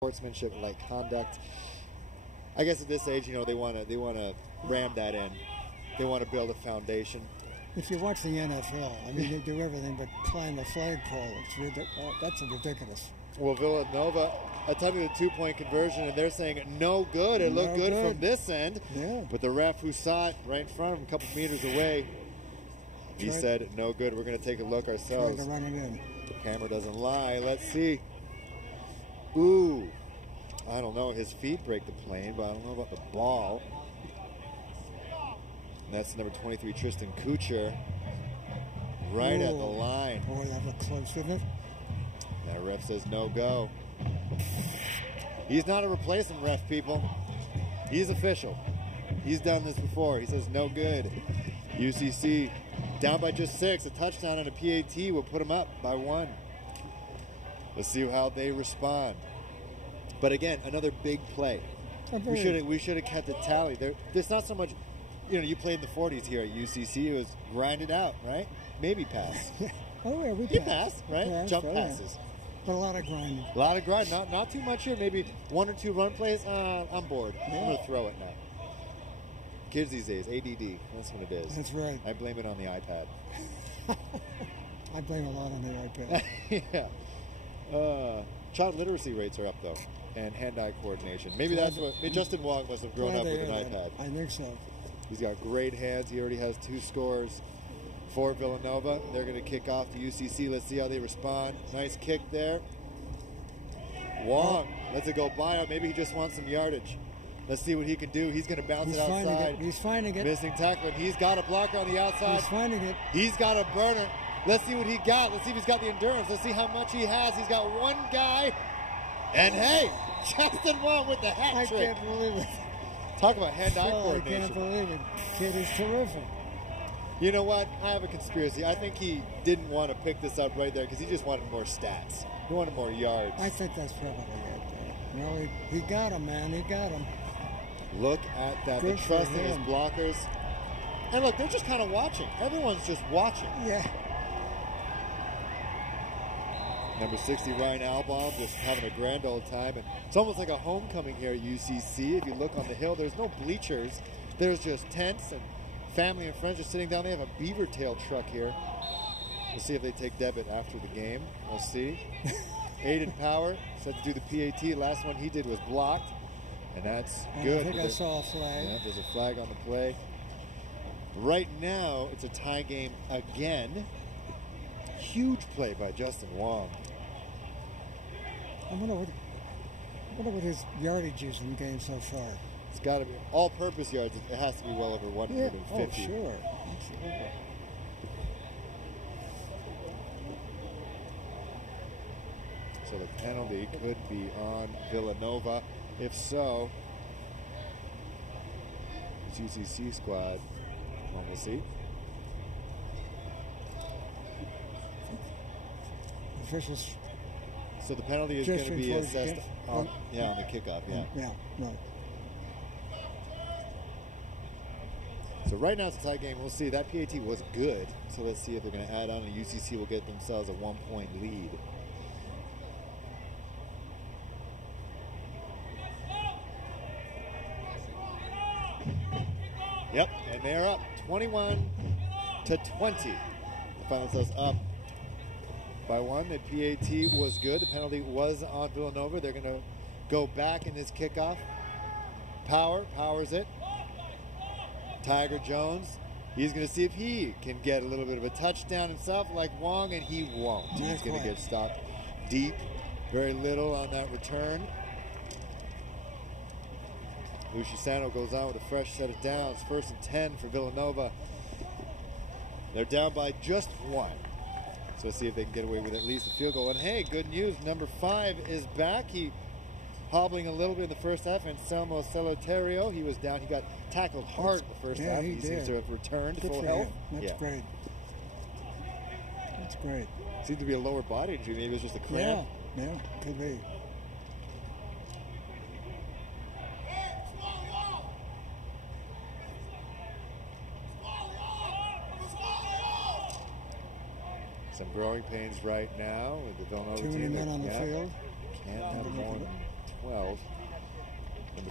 sportsmanship, like conduct. I guess at this age, you know, they want to ram that in. They want to build a foundation. If you watch the NFL, I mean, they do everything but climb the flagpole. That's ridiculous. Well, Villanova attempted a two-point conversion, and they're saying no good. It looked good from this end. Yeah. But the ref who saw it right in front of him, a couple meters away, he said no good. We're going to take a look ourselves. Tried to run it in. The camera doesn't lie. Let's see. Ooh. I don't know. His feet break the plane, but I don't know about the ball. And that's number 23, Tristan Kuchar, right at the line. Boy, that looked close, didn't it? That ref says no go. He's not a replacement ref, people. He's official. He's done this before. He says no good. UCC down by just 6. A touchdown and a PAT will put them up by 1. Let's see how they respond. But again, another big play. We should have kept a tally. There's not so much, you know, you played in the 40s here at UCC. It was grinded out, right? Maybe pass. Oh, yeah, we passed, right? Yeah, Jump passes. But a lot of grinding. A lot of grind. Not too much here. Maybe 1 or 2 run plays. I'm bored. Yeah. I'm going to throw it now. Kids these days, ADD. That's what it is. That's right. I blame it on the iPad. I blame a lot on the iPad. Yeah. Child literacy rates are up, though. And hand-eye coordination. Maybe that's what... Justin Wong must have grown up with an iPad. I think so. He's got great hands. He already has 2 scores for Villanova. They're going to kick off to UCC. Let's see how they respond. Nice kick there. Wong lets it go by him. Maybe he just wants some yardage. Let's see what he can do. He's going to bounce it outside. He's finding it. Missing tackle. He's got a blocker on the outside. He's finding it. He's got a burner. Let's see what he got. Let's see if he's got the endurance. Let's see how much he has. He's got 1 guy. And hey, Justin Wong with the hat trick. I can't believe it. Talk about hand-eye coordination. I can't believe it. Kid is terrific. You know what? I have a conspiracy. I think he didn't want to pick this up right there because he just wanted more stats. He wanted more yards. I think that's probably it. You know, he got him, man. He got him. Look at that. Good the trust in his blockers. And look, they're just kind of watching. Everyone's just watching. Yeah. Number 60, Ryan Albaum, just having a grand old time. And it's almost like a homecoming here at UCC. If you look on the hill, there's no bleachers. There's just tents and family and friends just sitting down. They have a beaver tail truck here. We'll see if they take debit after the game. We'll see. Aiden Power said to do the PAT. Last one he did was blocked. And that's good. I think I saw a flag. Yeah, there's a flag on the play. Right now, it's a tie game again. Huge play by Justin Wong. I wonder what his yardage is in the game so far. It's got to be all-purpose yards. It has to be well over 150. Oh, sure. Absolutely. So the penalty could be on Villanova. If so, it's UCC squad. Well, we'll see. Officials. So the penalty is going to be assessed on the kickoff. Yeah, right. So right now it's a tie game. We'll see. That PAT was good. So let's see if they're going to add on, and UCC will get themselves a 1-point lead. Yep, and they're up 21-20. They find themselves up by 1. The PAT was good. The penalty was on Villanova. They're going to go back in this kickoff. Powers it. Tiger Jones. He's going to see if he can get a little bit of a touchdown himself like Wong, and he won't. He's going to get stopped deep. Very little on that return. Luciano goes on with a fresh set of downs. 1st and 10 for Villanova. They're down by just 1. So let's see if they can get away with at least a field goal. And hey, good news, number 5 is back. He hobbling a little bit in the first half. Anselmo Celoterio, he was down. He got tackled hard in the first half. He seems to have returned full health. That's great. That's great. Seems to be a lower body injury. Maybe it's just a cramp. Yeah, could be. Some growing pains right now with the Villanova team. Too many men on the field. Can't have more than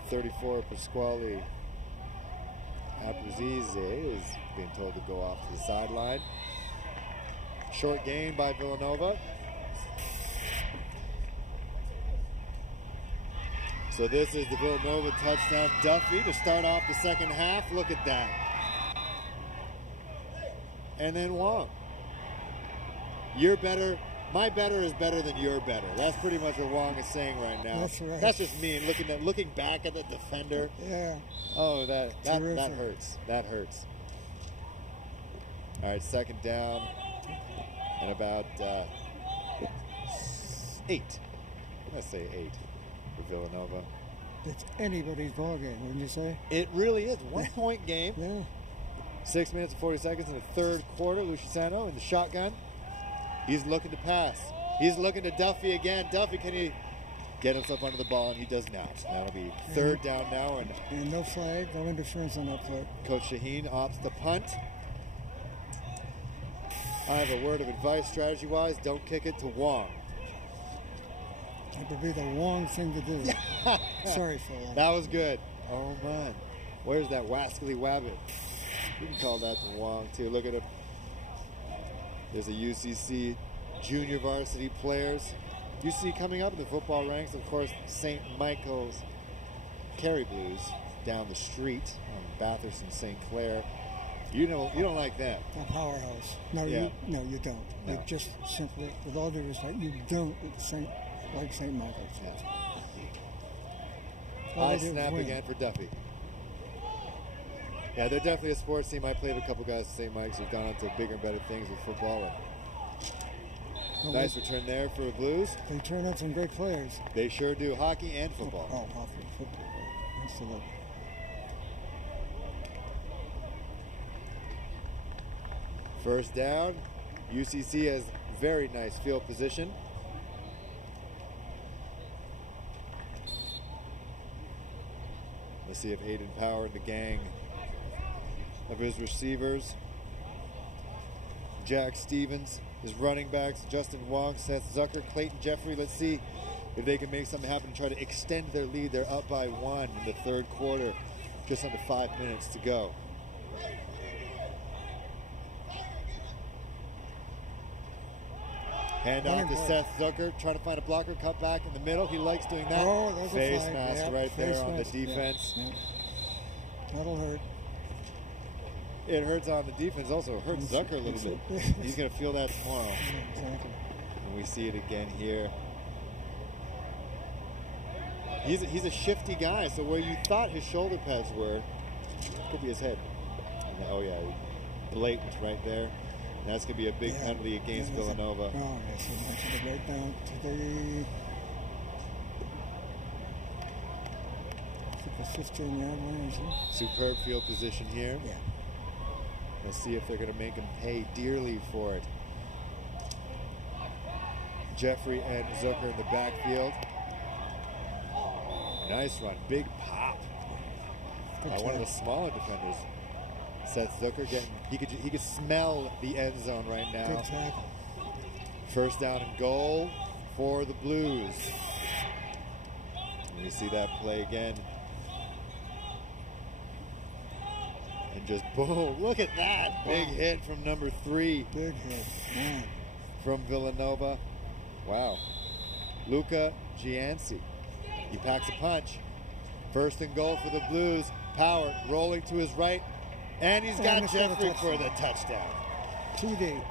34, Pasquale Abrazize is being told to go off to the sideline. Short gain by Villanova. So this is the Villanova touchdown. Duffy to start off the second half. Look at that. And then Wong. You're better. My better is better than your better. That's pretty much what Wong is saying right now. That's right. That's just me and looking back at the defender. Yeah. Oh, that hurts. That hurts. All right, second down and about 8. Let's say 8 for Villanova. It's anybody's ball game, wouldn't you say? It really is. 1-point game. Yeah. 6 minutes and 40 seconds in the third quarter. Luciano in the shotgun. He's looking to pass. He's looking to Duffy again. Duffy, can he get himself under the ball? And he does not. That'll be third down now. And no flag, no interference on that play. Coach Shaheen opts the punt. I have a word of advice strategy-wise. Don't kick it to Wong. That would be the wrong thing to do. Sorry, Phil. That was good. Oh, man. Where's that wascally wabbit? You can call that to Wong, too. Look at him. There's a UCC junior varsity players. You see coming up in the football ranks, of course, St. Michael's Kerry Blues down the street on Bathurst and St. Clair. You don't like that. A powerhouse. No, Yeah. you don't. No. You just simply, with all due respect, you don't like St. Michael's. Yeah. All High they do is snap win. again for Duffy. Yeah, they're definitely a sports team. I played with a couple guys at St. Mike's who've gone on to bigger and better things with football. Well, Nice return there for the Blues. They turn out some great players. They sure do. Hockey and football. Oh, hockey, football. Absolutely. First down. UCC has very nice field position. Let's see if Hayden Power and the gang of his receivers, Jack Stevens, his running backs, Justin Wong, Seth Zucker, Clayton Jeffrey. Let's see if they can make something happen and try to extend their lead. They're up by 1 in the third quarter. Just under 5 minutes to go. Hand off to Seth Zucker, trying to find a blocker, cut back in the middle. He likes doing that. Oh, there's a Face flag. mask Yeah, right there face on the mask. defense. Yeah. That'll hurt. It hurts on the defense. Also hurts Zucker a little bit. He's going to feel that tomorrow. Exactly. And we see it again here. He's a shifty guy, so where you thought his shoulder pads were, could be his head. Oh yeah, blatant right there. And that's going to be a big penalty against Villanova. Oh, yes, he mentioned it right down to the 15-yard line, is it? Superb field position here. Yeah. Let's see if they're going to make him pay dearly for it. Jeffrey and Zucker in the backfield. Nice run. Big pop. One of the smaller defenders. Seth Zucker he could smell the end zone right now. Good tackle. First down and goal for the Blues. And we see that play again. And just boom, look at that. Big hit from number 3. Big hit, man. From Villanova. Wow. Luca Gianci. He packs a punch. First and goal for the Blues. Power rolling to his right. And he's got Jeffrey for the touchdown. TD.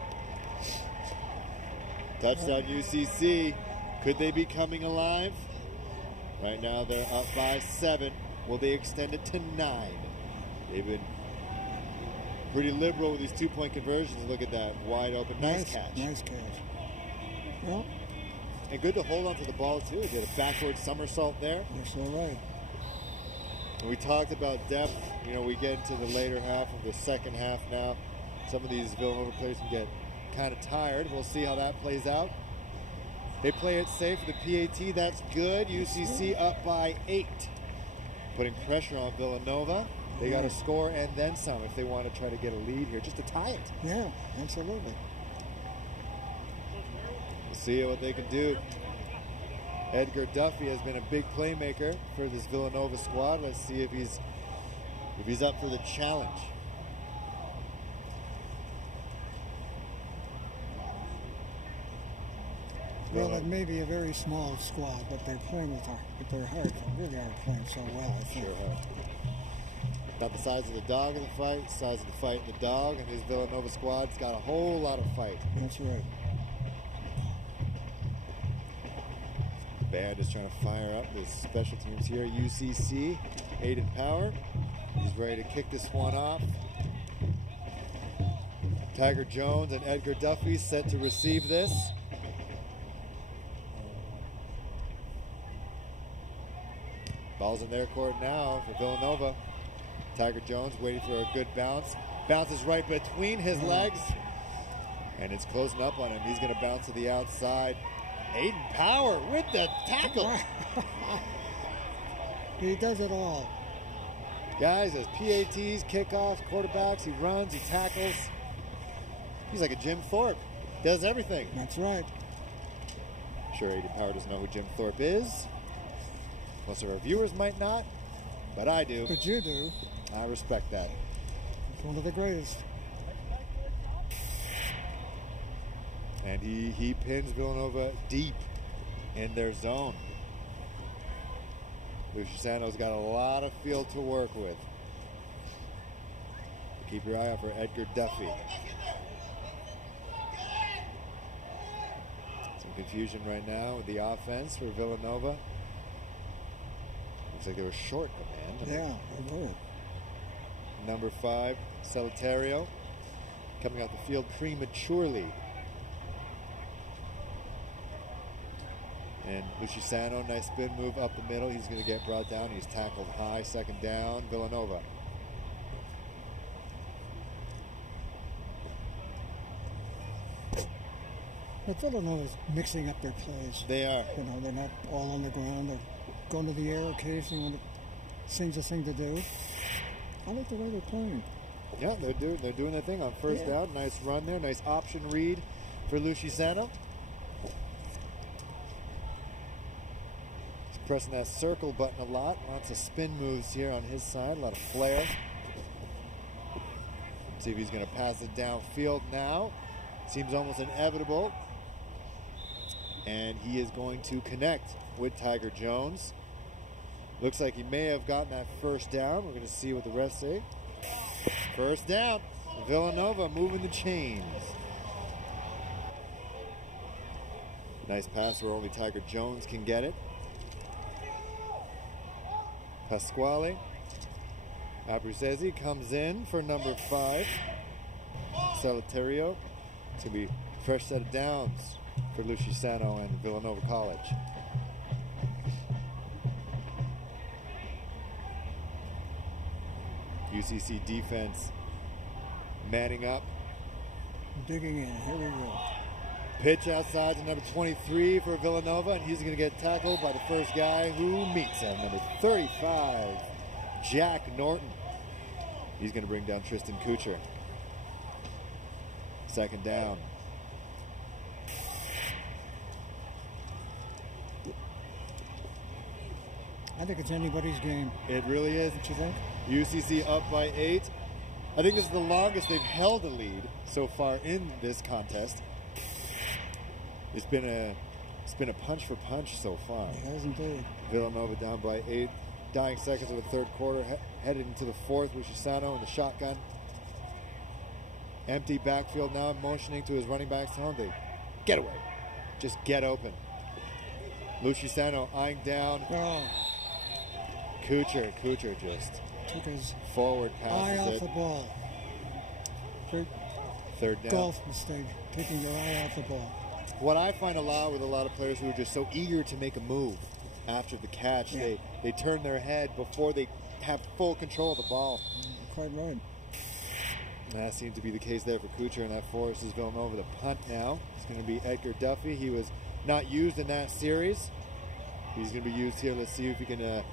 Touchdown UCC. Could they be coming alive? Right now they're up by 7. Will they extend it to 9? They've been pretty liberal with these 2-point conversions. Look at that. Wide open. Nice catch. Nice catch. Well, and good to hold on to the ball, too. He did a backward somersault there. You're so right. And we talked about depth. You know, we get into the later half of the second half now. Some of these Villanova players can get kind of tired. We'll see how that plays out. They play it safe for the PAT. That's good. UCC up by 8. Putting pressure on Villanova. They got to score and then some if they want to try to get a lead here, just to tie it. Yeah, absolutely. We'll see what they can do. Edgar Duffy has been a big playmaker for this Villanova squad. Let's see if he's up for the challenge. Well, it may be a very small squad, but they're playing with their heart. They really are playing so well, I think. Sure are. About the size of the dog in the fight, size of the fight in the dog, and his Villanova squad's got a whole lot of fight. That's right. The band is trying to fire up the special teams here. UCC, Aiden Power. He's ready to kick this one off. Tiger Jones and Edgar Duffy set to receive this. Ball's in their court now for Villanova. Tiger Jones waiting for a good bounce. Bounces right between his legs. And it's closing up on him. He's going to bounce to the outside. Aiden Power with the tackle. He does it all. Guys, has PATs, kickoffs, quarterbacks. He runs, he tackles. He's like a Jim Thorpe. Does everything. That's right. I'm sure Aiden Power doesn't know who Jim Thorpe is. Most of our viewers might not, but I do. But you do. I respect that. He's one of the greatest. And he pins Villanova deep in their zone. Luciano's got a lot of field to work with. Keep your eye out for Edgar Duffy. Some confusion right now with the offense for Villanova. Looks like they were short a man. Yeah, they were. Number 5, Solitario, coming off the field prematurely. And Luciano, nice spin move up the middle. He's going to get brought down. He's tackled high. Second down, Villanova. But Villanova's mixing up their plays. They are. You know, they're not all on the ground. They're going to the air occasionally when it seems a thing to do. I like the way they're playing. Yeah, they're doing their thing on first down. Nice run there. Nice option read for Luciano. He's pressing that circle button a lot. Lots of spin moves here on his side. A lot of flair. See if he's going to pass it downfield now. Seems almost inevitable. And he is going to connect with Tiger Jones. Looks like he may have gotten that first down. We're going to see what the refs say. First down. Villanova moving the chains. Nice pass where only Tiger Jones can get it. Pasquale. Abruzzese comes in for number 5. Solitario. It's going to be a fresh set of downs for Luciano and Villanova College. UCC defense manning up. Digging in. Here we go. Pitch outside to number 23 for Villanova, and he's going to get tackled by the first guy who meets him, number 35, Jack Norton. He's going to bring down Tristan Kuchar. Second down. I think it's anybody's game. It really is. Don't you think? UCC up by 8. I think this is the longest they've held a lead so far in this contest. It's been a punch for punch so far. It has indeed. Villanova down by 8. Dying seconds of the third quarter, headed into the fourth. Luciano in the shotgun. Empty backfield now, motioning to his running backs. Tell him to get away. Just get open. Luciano eyeing down. Oh, Kuchar just took his forward eye passes off it. the ball. Great Third down. golf mistake, taking their eye off the ball. What I find a lot with a lot of players who are just so eager to make a move after the catch, Yeah. they turn their head before they have full control of the ball. Quite right. And that seemed to be the case there for Kuchar, and that forces Villanova to punt now. It's going to be Edgar Duffy. He was not used in that series. He's going to be used here. Let's see if he can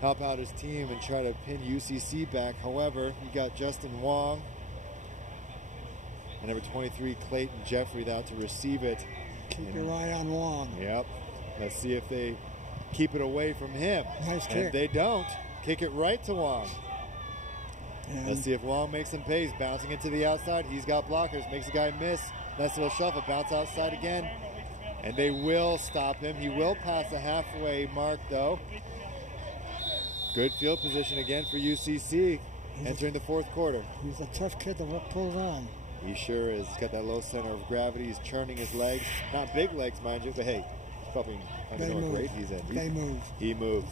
help out his team and try to pin UCC back. However, you got Justin Wong and number 23, Clayton Jeffrey, out to receive it. Keep your eye on Wong. Yep. Let's see if they keep it away from him. Nice And kick. they don't. Kick it right to Wong. And Let's see if Wong makes him pay. He's bouncing into the outside. He's got blockers. Makes the guy miss. Nice little shuffle. Bounce outside again. And they will stop him. He will pass the halfway mark, though. Good field position again for UCC entering the fourth quarter. he's a tough kid to pull on. He sure is. He's got that low center of gravity. He's churning his legs. Not big legs, mind you, but hey, probably I They don't know what move. grade he's in. They move. He moves.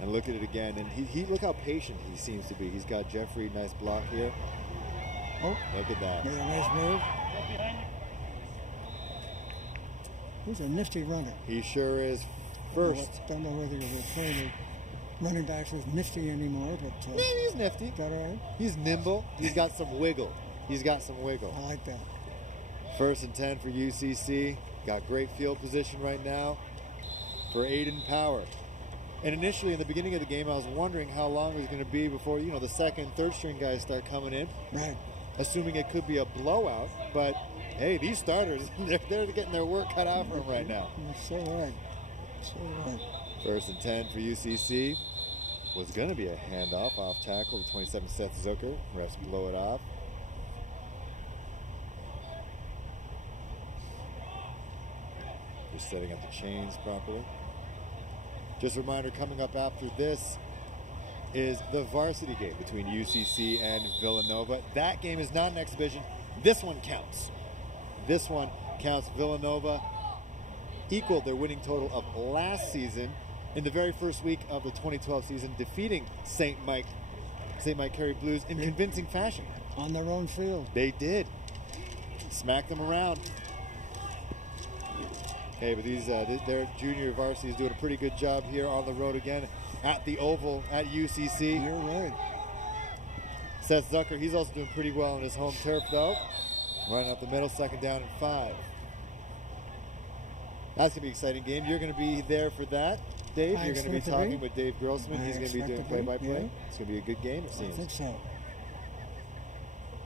And look at it again. And he look how patient he seems to be. He's got Jeffrey, nice block here. Oh, Look at that. made a nice move. He's a nifty runner. He sure is. First. Don't know whether you're playing running backs is nifty anymore, but Yeah, he's nifty. is that all right? He's nimble. He's got some wiggle. He's got some wiggle. I like that. First and 10 for UCC. Got great field position right now for Aiden Power. And initially in the beginning of the game, I was wondering how long it was going to be before, the second, third string guys start coming in, Right. assuming it could be a blowout. But hey, these starters, they're getting their work cut out for them right now. You're so right. So right. First and 10 for UCC. Was going to be a handoff off tackle. 27 Seth Zucker. Refs blow it off. Just setting up the chains properly. Just a reminder, coming up after this is the varsity game between UCC and Villanova. That game is not an exhibition. This one counts. This one counts. Villanova equaled their winning total of last season in the very first week of the 2012 season, defeating St. Mike Carey Blues in convincing fashion. On their own field. They did. Smacked them around. Hey, but their junior varsity is doing a pretty good job here on the road again at the Oval at UCC. You're right. Seth Zucker, he's also doing pretty well on his home turf, though. Running up the middle, second down and 5. That's going to be an exciting game. You're going to be there for that, Dave. You're going to be talking with Dave Grossman. He's going to be doing play-by-play. Yeah. It's going to be a good game, it I seems. think so.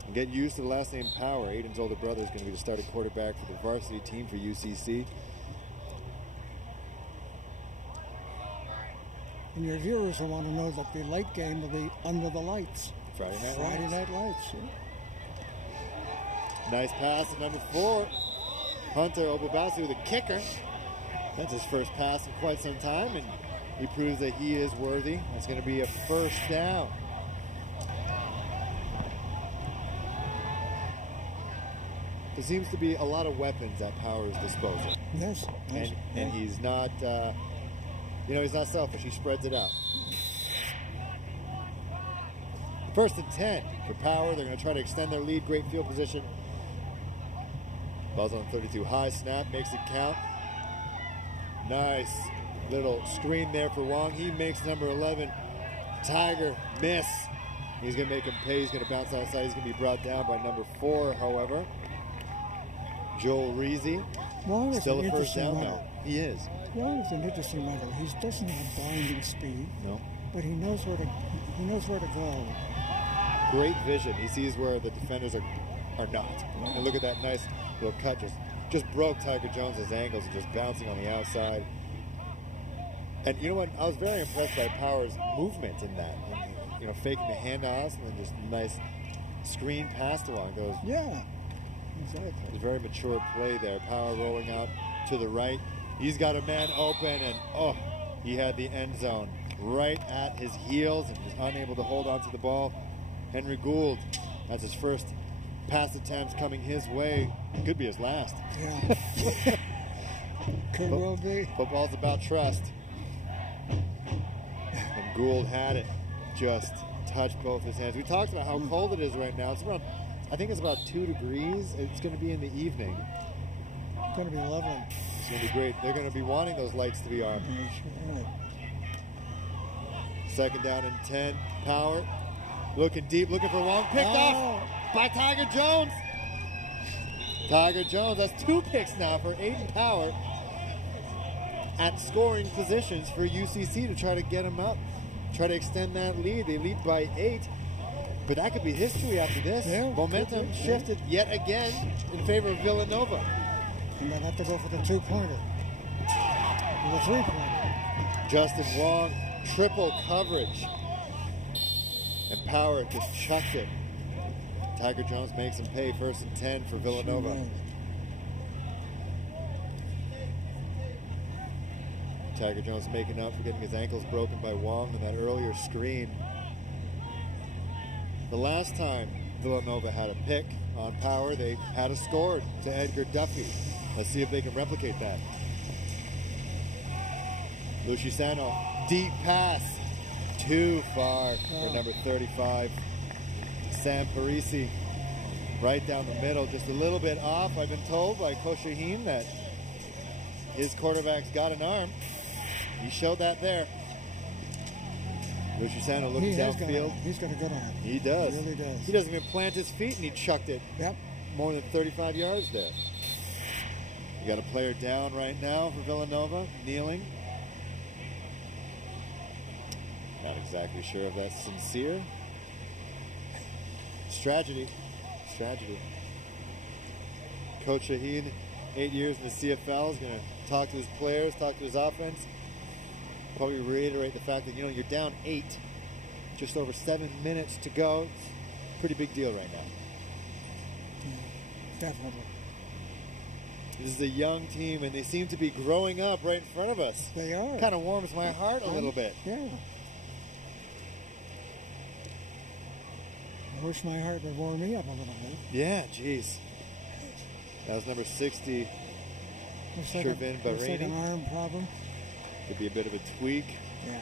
And get used to the last name Power. Aiden's older brother is going to be the starting quarterback for the varsity team for UCC. And your viewers will want to know that the late game will be under the lights. Friday Night Friday Lights. Night Lights. Yeah. Nice pass to number 4. Hunter Obabasi with a kicker. That's his first pass in quite some time, and he proves that he is worthy. That's going to be a first down. There seems to be a lot of weapons at Power's disposal. Yes. And he's not, he's not selfish. He spreads it out. First and 10 for Power. They're going to try to extend their lead. Great field position. Ball's on 32. High snap. Makes it count. Nice little screen there for Wong. He makes number 11. Tiger miss. He's going to make him pay. He's going to bounce outside. He's going to be brought down by number 4, however. Joel Reezy. Wong is Still an a first interesting down runner. now. He is. Wong is an interesting runner. He doesn't have blinding speed, No. but he knows where to go. Great vision. He sees where the defenders are not. And look at that nice little cut. Just broke Tiger Jones's ankles and just bouncing on the outside. And you know what? I was very impressed by Power's movement in that. Faking the handoffs and then just nice screen pass along those. Yeah, exactly. It's a very mature play there. Power rolling out to the right. He's got a man open, and he had the end zone right at his heels and was unable to hold on to the ball. Henry Gould, that's his first pass attempts coming his way. Could be his last. Yeah. Could well be. Football's about trust. And Gould had it. Just touched both his hands. We talked about how cold it is right now. I think it's about 2 degrees. It's going to be in the evening. It's going to be lovely. It's going to be great. They're going to be wanting those lights to be on. That's right. Second down and 10. Power. Looking deep, looking for Wong. Picked off by Tiger Jones. Tiger Jones, that's 2 picks now for Aiden Power at scoring positions for UCC to try to get him up, try to extend that lead. They lead by 8, but that could be history after this. Yeah, Momentum could be. shifted yet again in favor of Villanova. And they'll have to go for the 2-pointer. with a three-pointer. Justin Wong, triple coverage. And Power just chucked it. Tiger Jones makes him pay. 1st and 10 for Villanova. Tiger Jones making up for getting his ankles broken by Wong in that earlier screen. The last time Villanova had a pick on Power, they had a score to Edgar Duffy. Let's see if they can replicate that. Lucisano, deep pass. Too far for number 35. Sam Parisi, right down the middle, just a little bit off. I've been told by Coach Shaheen that his quarterback's got an arm. He showed that there. Lucisano looking downfield. He's got a good arm. He does. He really does. He doesn't even plant his feet, and he chucked it more than 35 yards there. You got a player down right now for Villanova, kneeling. Not exactly sure if that's sincere. It's tragedy. It's tragedy. Coach Shaheen, 8 years in the CFL, is going to talk to his players, talk to his offense. Probably reiterate the fact that, you're down 8, just over 7 minutes to go. It's a pretty big deal right now. Definitely. This is a young team, and they seem to be growing up right in front of us. They are. Kind of warms my heart a little bit. Yeah. I wish my heart would warm me up a little bit. Yeah, jeez. That was number 60, Shervin Looks like an arm problem. Could be a bit of a tweak. Yeah.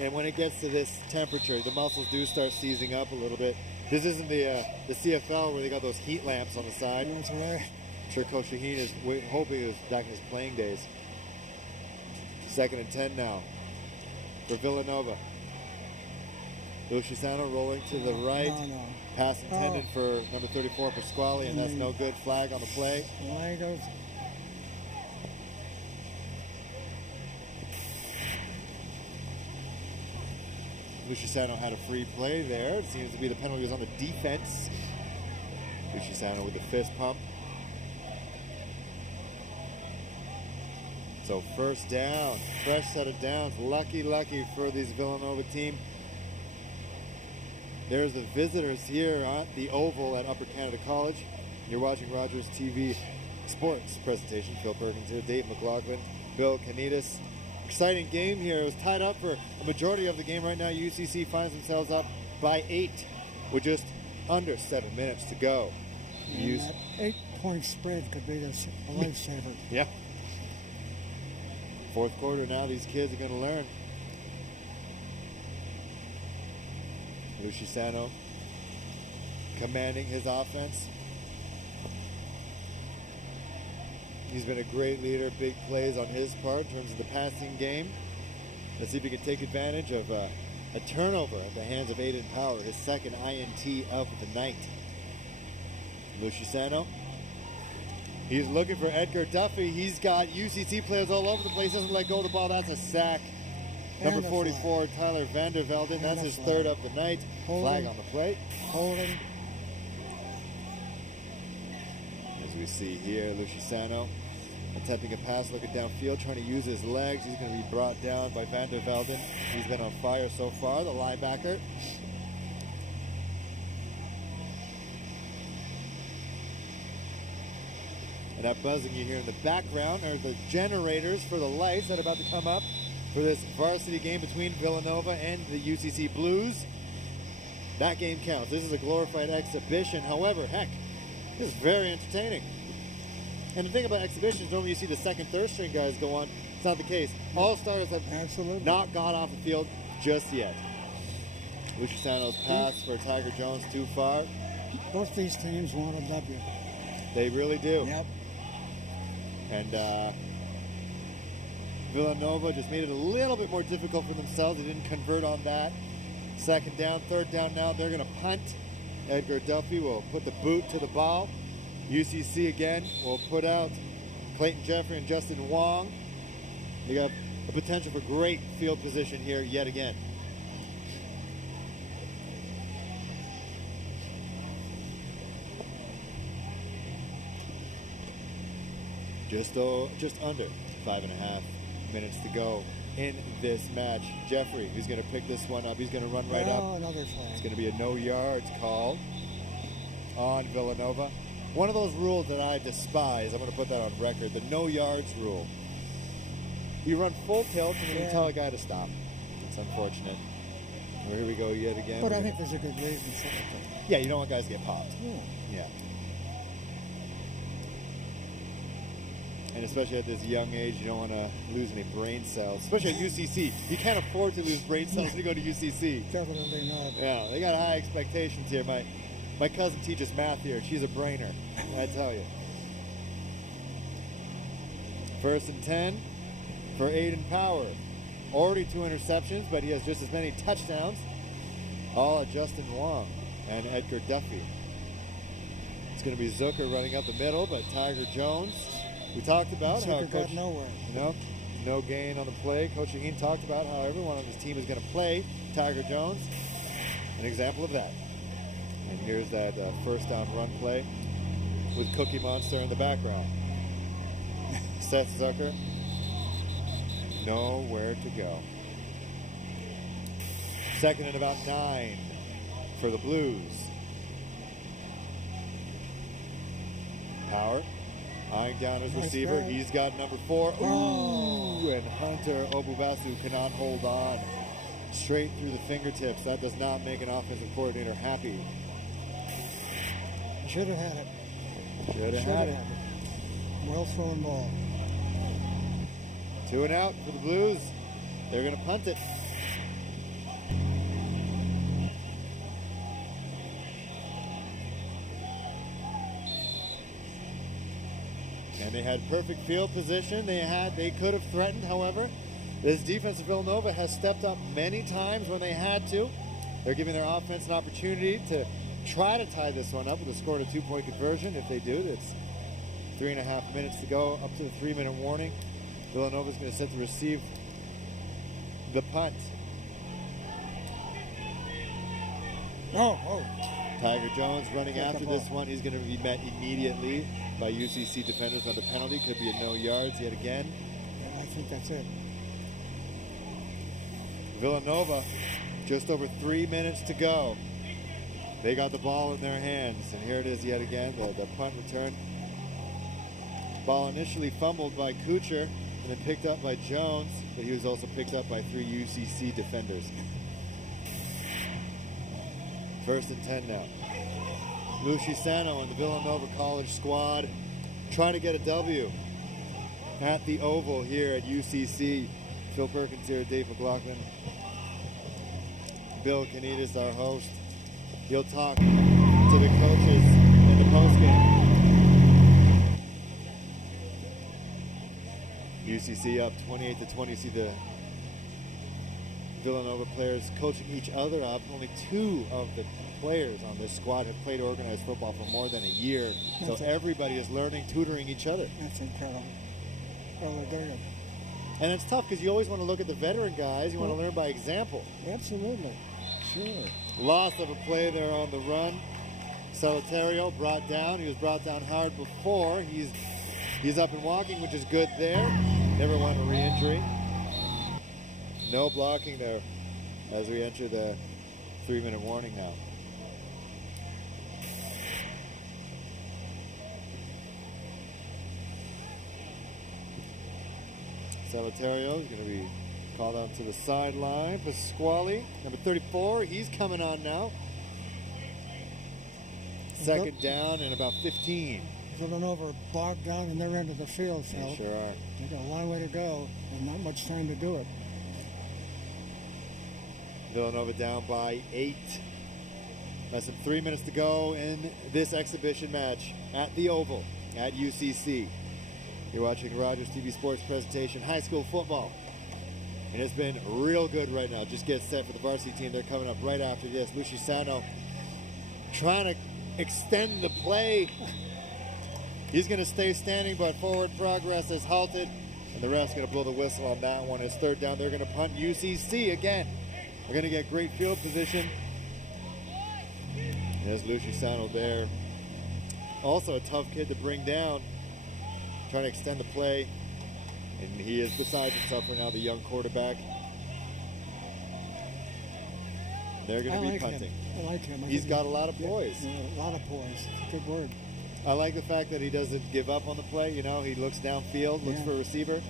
And when it gets to this temperature, the muscles do start seizing up a little bit. This isn't the CFL where they got those heat lamps on the side. That's right. I'm sure Coach Shaheen is hoping it was back in his playing days. 2nd and 10 now for Villanova. Lucisano rolling to the right. No. Pass intended for number 34, Pasquale, and that's no good. Flag on the play. Flag goes. Lucisano had a free play there. It seems to be the penalty was on the defense. Lucisano with the fist pump. So 1st down, fresh set of downs. Lucky for this Villanova team. There's the visitors here at the Oval at Upper Canada College. You're watching Rogers TV Sports presentation. Phil Perkins here, Dave McLaughlin, Bill Canitas. Exciting game here. It was tied up for a majority of the game right now. UCC finds themselves up by 8 with just under 7 minutes to go. That 8-point spread could be a lifesaver. Yeah. 4th quarter now, these kids are going to learn. Lucisano commanding his offense. He's been a great leader, big plays on his part in terms of the passing game. Let's see if he can take advantage of a turnover at the hands of Aiden Power, his 2nd INT of the night. Lucisano. He's looking for Edgar Duffy. He's got UCC players all over the place. Doesn't let go of the ball. That's a sack. Number 44, Tyler Vandervelden. That's his 3rd of the night. Flag on the play. Holding. As we see here, Lucisano attempting a pass, looking downfield, trying to use his legs. He's going to be brought down by Vandervelden. He's been on fire so far, the linebacker. And that buzzing you hear in the background are the generators for the lights that are about to come up for this varsity game between Villanova and the UCC Blues. That game counts. This is a glorified exhibition. However, heck, this is very entertaining. And the thing about exhibitions, normally you see the 2nd, 3rd string guys go on. It's not the case. All stars have not gone off the field just yet. Lucisano's pass for Tiger Jones too far. Both these teams want a W. They really do. Yep. And Villanova just made it a little bit more difficult for themselves. They didn't convert on that. 2nd down, 3rd down now. They're going to punt. Edgar Duffy will put the boot to the ball. UCC again will put out Clayton Jeffrey and Justin Wong. They got a potential for great field position here yet again. Just under 5.5 minutes to go in this match. Jeffrey, who's going to pick this one up? He's going to run right up. Another flag. It's going to be a no yards call on Villanova. One of those rules that I despise, I'm going to put that on record, the no yards rule. You run full tilt and then you tell a guy to stop. It's unfortunate. Well, here we go yet again. But I think there's a good reason for it. Yeah, you don't want guys to get popped. Yeah. And especially at this young age, you don't want to lose any brain cells. Especially at UCC. You can't afford to lose brain cells when you go to UCC. Definitely not. Yeah, they got high expectations here. My cousin teaches math here. She's a brainer, I tell you. 1st and 10 for Aiden Power. Already 2 interceptions, but he has just as many touchdowns. All at Justin Wong and Edgar Duffy. It's going to be Zucker running up the middle, but Tiger Jones. We talked about Zucker how Coach, got nowhere. No gain on the play. Coach Shaheen talked about how everyone on this team is going to play Tiger Jones. An example of that. And here's that first down run play with Cookie Monster in the background. Seth Zucker, nowhere to go. 2nd and about 9 for the Blues. Power eyeing down his receiver. Nice. He's got number 4. Ooh, and Hunter Obubasu cannot hold on. Straight through the fingertips. That does not make an offensive coordinator happy. Should have had it. Should have had it. Well thrown ball. 2 and out for the Blues. They're going to punt it. And they had perfect field position. They could have threatened, however. This defense of Villanova has stepped up many times when they had to. They're giving their offense an opportunity to try to tie this one up with a score and a 2-point conversion. If they do, it's 3.5 minutes to go, up to the 3-minute warning. Villanova's going to set to receive the punt. Tiger Jones running after this one. He's going to be met immediately by UCC defenders on the penalty. Could be a no yards yet again. Yeah, I think that's it. Villanova, just over 3 minutes to go. They got the ball in their hands, and here it is yet again, the punt return. Ball initially fumbled by Kuchar and then picked up by Jones, but he was also picked up by 3 UCC defenders. 1st and 10 now. Lou Shisano and the Villanova College squad trying to get a W at the Oval here at UCC. Phil Perkins here, Dave McLaughlin. Bill Canitas, our host. He'll talk to the coaches in the postgame. UCC up 28-20. See the Villanova players coaching each other up. Only 2 of the players on this squad have played organized football for more than a year. So everybody is learning, tutoring each other. That's incredible. Well, they're good. And it's tough because you always want to look at the veteran guys. You want to learn by example. Absolutely. Sure. Loss of a play there on the run. Solitario brought down. He was brought down hard before. He's up and walking, which is good there. Never want a re-injury. No blocking there as we enter the 3-minute warning now. Solitario is going to be called out to the sideline. Pasquale, number 34, he's coming on now. 2nd down and about 15. Villanova bogged down in their end of the field, Phil. They sure are. They got a long way to go and not much time to do it. Villanova down by 8. Less than 3 minutes to go in this exhibition match at the Oval at UCC. You're watching Rogers TV Sports presentation, high school football. And it's been real good right now. Just get set for the varsity team. They're coming up right after this. Lucy Sano trying to extend the play. He's going to stay standing, but forward progress is halted. And the ref's going to blow the whistle on that one. It's 3rd down. They're going to punt UCC again. We're going to get great field position. There's Lucy Sano there. Also a tough kid to bring down. Trying to extend the play. And he is beside himself right now, the young quarterback. They're going to be punting. I like him. He's got a lot of poise. Yeah, a lot of poise. Good word. I like the fact that he doesn't give up on the play. You know, he looks downfield, looks for a receiver,